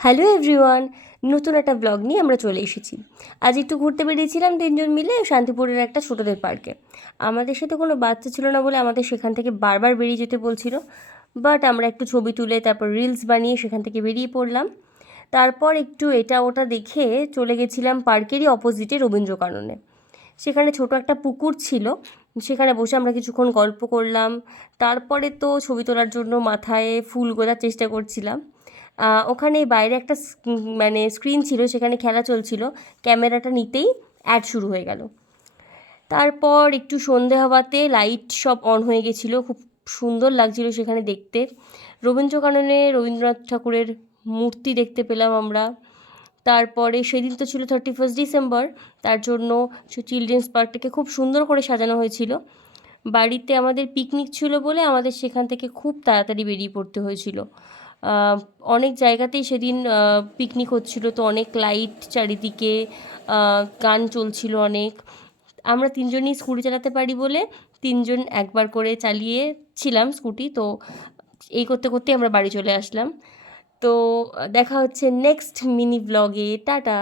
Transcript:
Hello everyone, নতুন একটা blog নিয়ে আমরা চলে এসেছি। আজ একটু ঘুরতে বেরিয়েছিলাম তিনজন মিলে শান্তিপুরের একটা ছোটোদের পার্কে। আমাদের সাথে কোনো বাচ্চা ছিল না বলে আমাদের সেখান থেকে বারবার বেরিয়ে যেতে বলছিল, বাট আমরা একটু ছবি তুলে তারপর রিলস বানিয়ে সেখান থেকে বেরিয়ে পড়লাম। তারপর একটু এটা ওটা দেখে চলে গেছিলাম পার্কেরই অপোজিটে রবীন্দ্রকাননে। সেখানে ছোট একটা পুকুর ছিল, সেখানে বসে আমরা কিছুক্ষণ গল্প করলাম। তারপরে তো ছবি তোলার জন্য মাথায় ফুল গোঁজার চেষ্টা করছিলাম। ওখানে বাইরে একটা মানে স্ক্রিন ছিল, সেখানে খেলা চলছিল। ক্যামেরাটা নিতেই অ্যাড শুরু হয়ে গেল। তারপর একটু সন্ধে হওয়াতে লাইট সব অন হয়ে গেছিলো, খুব সুন্দর লাগছিল সেখানে দেখতে। রবীন্দ্রকাননে রবীন্দ্রনাথ ঠাকুরের মূর্তি দেখতে পেলাম আমরা। তারপরে সেদিন তো ছিল 31 ডিসেম্বর, তার জন্য চিলড্রেন্স পার্কটাকে খুব সুন্দর করে সাজানো হয়েছিল। বাড়িতে আমাদের পিকনিক ছিল বলে আমাদের সেখান থেকে খুব তাড়াতাড়ি বেরিয়ে পড়তে হয়েছিল। অনেক জায়গাতেই সেদিন পিকনিক হচ্ছিল, তো অনেক লাইট চারিদিকে, গান চলছিল অনেক। আমরা তিনজনই স্কুটি চালাতে পারি বলে তিনজন একবার করে চালিয়েছিলাম স্কুটি, তো এই করতে করতে আমরা বাড়ি চলে আসলাম। তো দেখা হচ্ছে নেক্সট মিনি ব্লগে। টাটা।